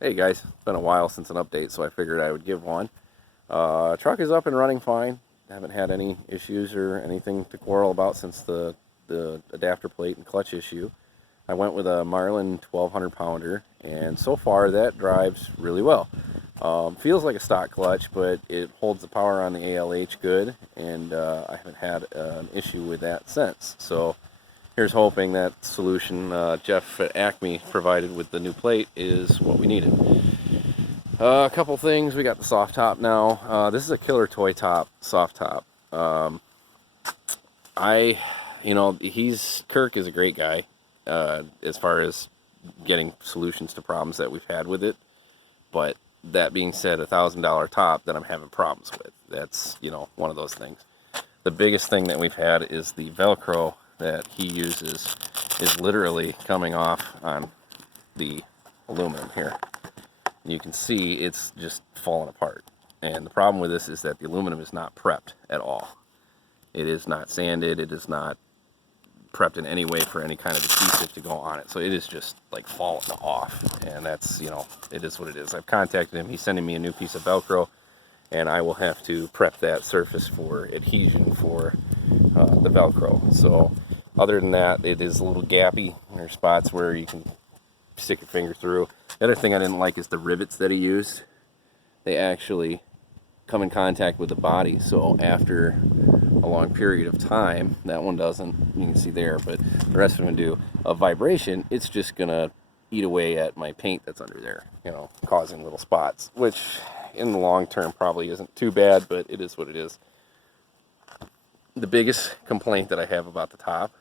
Hey guys, it's been a while since an update, so I figured I would give one. Truck is up and running fine. Haven't had any issues or anything to quarrel about since the adapter plate and clutch issue. I went with a Marlin 1200 pounder, and so far that drives really well. Feels like a stock clutch, but it holds the power on the ALH good, and I haven't had an issue with that since. So here's hoping that solution Jeff at Acme provided with the new plate is what we needed. A couple things. We got the soft top now. This is a killer toy top, soft top. Kirk is a great guy as far as getting solutions to problems that we've had with it. But that being said, $1,000 top that I'm having problems with. That's, one of those things. The biggest thing that we've had is the Velcro that he uses is literally coming off on the aluminum here. You can see it's just falling apart. And the problem with this is that the aluminum is not prepped at all. It is not sanded. It is not prepped in any way for any kind of adhesive to go on it. So it is just like falling off. And that's, it is what it is. I've contacted him. He's sending me a new piece of Velcro, and I will have to prep that surface for adhesion for the Velcro. So other than that, it is a little gappy. There are spots where you can stick your finger through. The other thing I didn't like is the rivets that he used. They actually come in contact with the body, so after a long period of time, that one doesn't, you can see there, but the rest of them do, a vibration, it's just gonna eat away at my paint that's under there, causing little spots, which in the long term probably isn't too bad, but it is what it is. The biggest complaint that I have about the top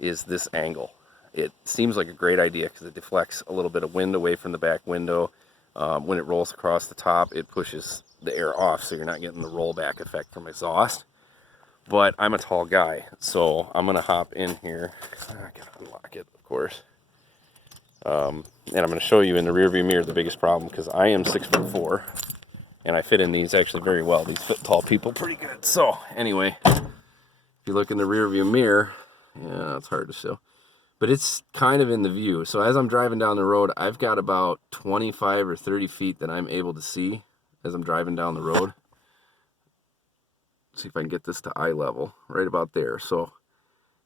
is this angle. It seems like a great idea because it deflects a little bit of wind away from the back window. When it rolls across the top, it pushes the air off, so you're not getting the rollback effect from exhaust. But I'm a tall guy, so I'm going to hop in here. I gotta unlock it, of course. And I'm going to show you in the rearview mirror the biggest problem, because I am 6'4", and I fit in these actually very well. These fit tall people pretty good. So anyway, if you look in the rearview mirror, yeah, it's hard to show, but it's kind of in the view. So as I'm driving down the road, I've got about 25 or 30 feet that I'm able to see as I'm driving down the road. See if I can get this to eye level, right about there. So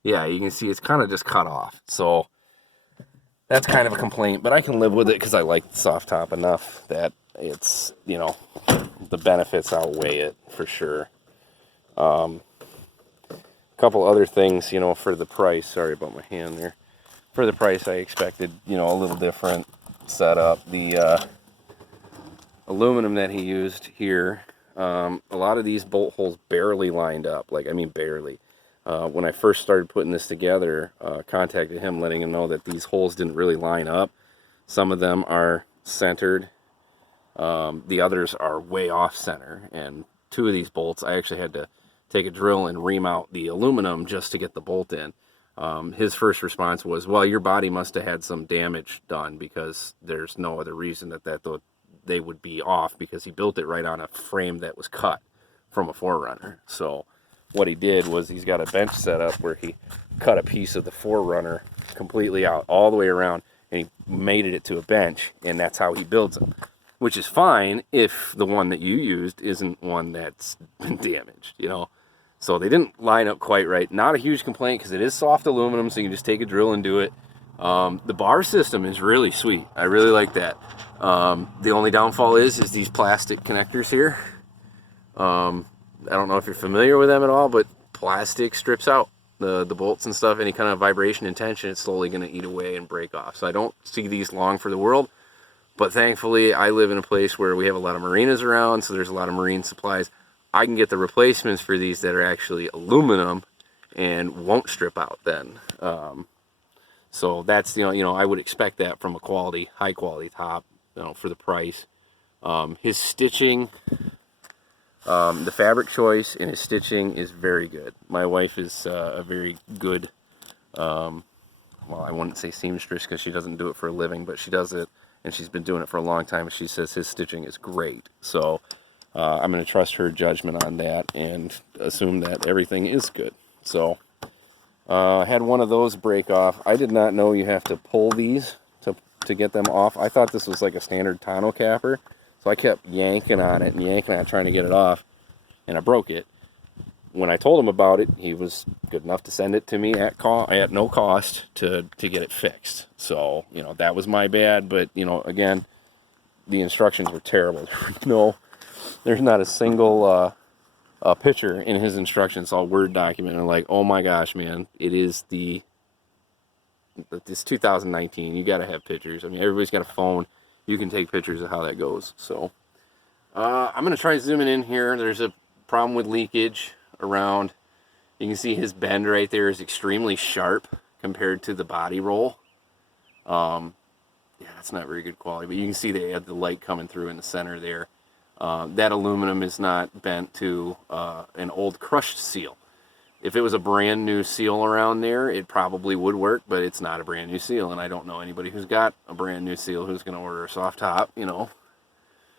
yeah, you can see it's kind of just cut off. So that's kind of a complaint, but I can live with it because I like the soft top enough that it's, the benefits outweigh it for sure. Couple other things, for the price. Sorry about my hand there. For the price, I expected, a little different setup. The aluminum that he used here, a lot of these bolt holes barely lined up. Barely. When I first started putting this together, contacted him, letting him know that these holes didn't really line up. Some of them are centered. The others are way off center. And two of these bolts, I actually had to take a drill and ream out the aluminum just to get the bolt in. His first response was, well, your body must have had some damage done, because there's no other reason that they would be off, because he built it right on a frame that was cut from a 4Runner. So what he did was he's got a bench set up where he cut a piece of the 4Runner completely out all the way around, and he mated it to a bench, and that's how he builds them, which is fine if the one that you used isn't one that's been damaged, So they didn't line up quite right. Not a huge complaint because it is soft aluminum, so you can just take a drill and do it. The bar system is really sweet. I really like that. The only downfall is these plastic connectors here. I don't know if you're familiar with them at all, but plastic strips out the bolts and stuff. Any kind of vibration and tension, it's slowly going to eat away and break off. So I don't see these long for the world. But thankfully, I live in a place where we have a lot of marinas around, so there's a lot of marine supplies. I can get the replacements for these that are actually aluminum and won't strip out then. So that's, I would expect that from a high quality top, for the price. His stitching, the fabric choice in his stitching is very good. My wife is a very good, well, I wouldn't say seamstress because she doesn't do it for a living, but she does it, and she's been doing it for a long time. She says his stitching is great. So I'm going to trust her judgment on that and assume that everything is good. So I had one of those break off. I did not know you have to pull these to to get them off. I thought this was like a standard tonneau capper, so I kept yanking on it and yanking on it, trying to get it off, and I broke it. When I told him about it, he was good enough to send it to me at no cost to get it fixed. So, you know, that was my bad, but, you know, again, the instructions were terrible. No, there's not a single picture in his instructions. It's all Word document. And I'm like, oh my gosh, man, it's 2019. You got to have pictures. I mean, everybody's got a phone. You can take pictures of how that goes. So, I'm going to try zooming in here. There's a problem with leakage around. You can see his bend right there is extremely sharp compared to the body roll. Yeah, that's not very good quality, but you can see they had the light coming through in the center there. That aluminum is not bent to an old crushed seal. If it was a brand new seal around there, it probably would work, but it's not a brand new seal, and I don't know anybody who's got a brand new seal who's going to order a soft top, you know.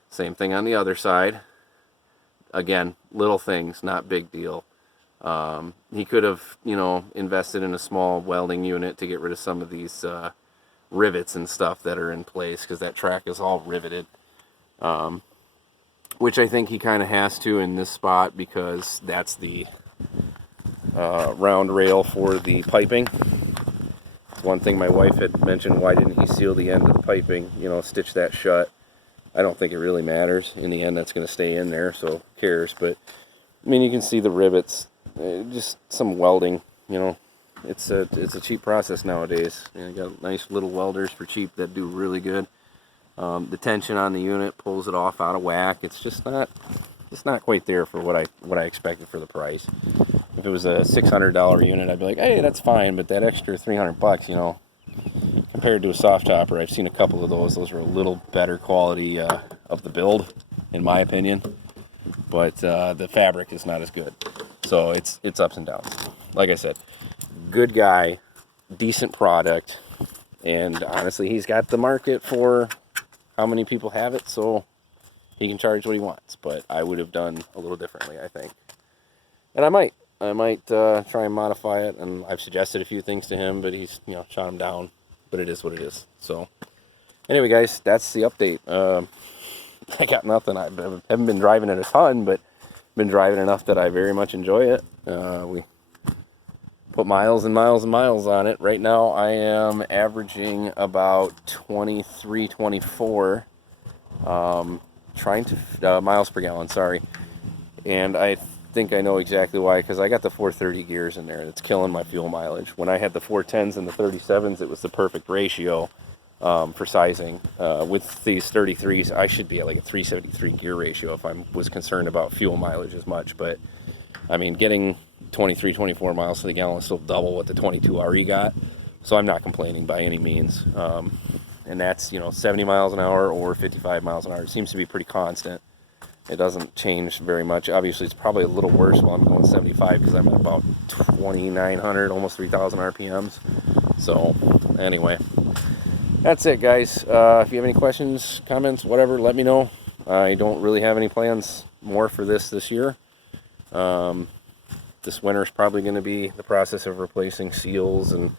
Same thing on the other side. Again, little things, not big deal. He could have, you know, invested in a small welding unit to get rid of some of these rivets and stuff that are in place, because that track is all riveted. Which I think he kind of has to in this spot, because that's the round rail for the piping. It's one thing my wife had mentioned, why didn't he seal the end of the piping, you know, stitch that shut. I don't think it really matters. In the end, that's going to stay in there, so who cares? But, I mean, you can see the rivets, just some welding, you know. It's a cheap process nowadays. You got nice little welders for cheap that do really good. The tension on the unit pulls it off out of whack. It's just not quite there for what I expected for the price. If it was a $600 unit, I'd be like, hey, that's fine, but that extra $300, you know, compared to a soft topper, I've seen a couple of those. Those are a little better quality of the build, in my opinion. But the fabric is not as good. So it's ups and downs. Like I said, good guy, decent product, and honestly, he's got the market for how many people have it, so he can charge what he wants. But I would have done a little differently, I think. And I might try and modify it, and I've suggested a few things to him, but he's, you know, shot him down. But it is what it is. So, anyway, guys, that's the update. I got nothing. I haven't been driving it a ton, but been driving enough that I very much enjoy it. We put miles and miles and miles on it. Right now, I am averaging about 23, 24 miles per gallon. Sorry, and I think I know exactly why, because I got the 430 gears in there. It's killing my fuel mileage. When I had the 410s and the 37s, it was the perfect ratio for sizing. With these 33s, I should be at like a 373 gear ratio if I was concerned about fuel mileage as much. But I mean, getting 23, 24 miles to the gallon is still double what the 22 RE got, so I'm not complaining by any means. And that's, you know, 70 miles an hour or 55 miles an hour. It seems to be pretty constant. It doesn't change very much. Obviously, it's probably a little worse while I'm going 75, because I'm at about 2,900, almost 3,000 RPMs. So, anyway, that's it, guys. If you have any questions, comments, whatever, let me know. I don't really have any plans more for this year. This winter is probably going to be the process of replacing seals and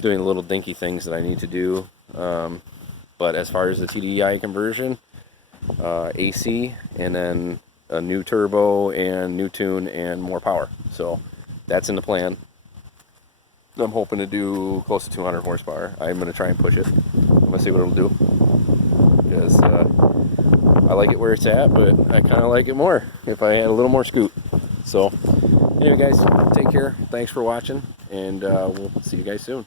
doing little dinky things that I need to do. But as far as the TDI conversion, AC, and then a new turbo and new tune and more power. So that's in the plan. I'm hoping to do close to 200 horsepower. I'm going to try and push it. I'm going to see what it'll do, because I like it where it's at, but I kind of like it more if I had a little more scoot. So anyway, guys, take care. Thanks for watching, and we'll see you guys soon.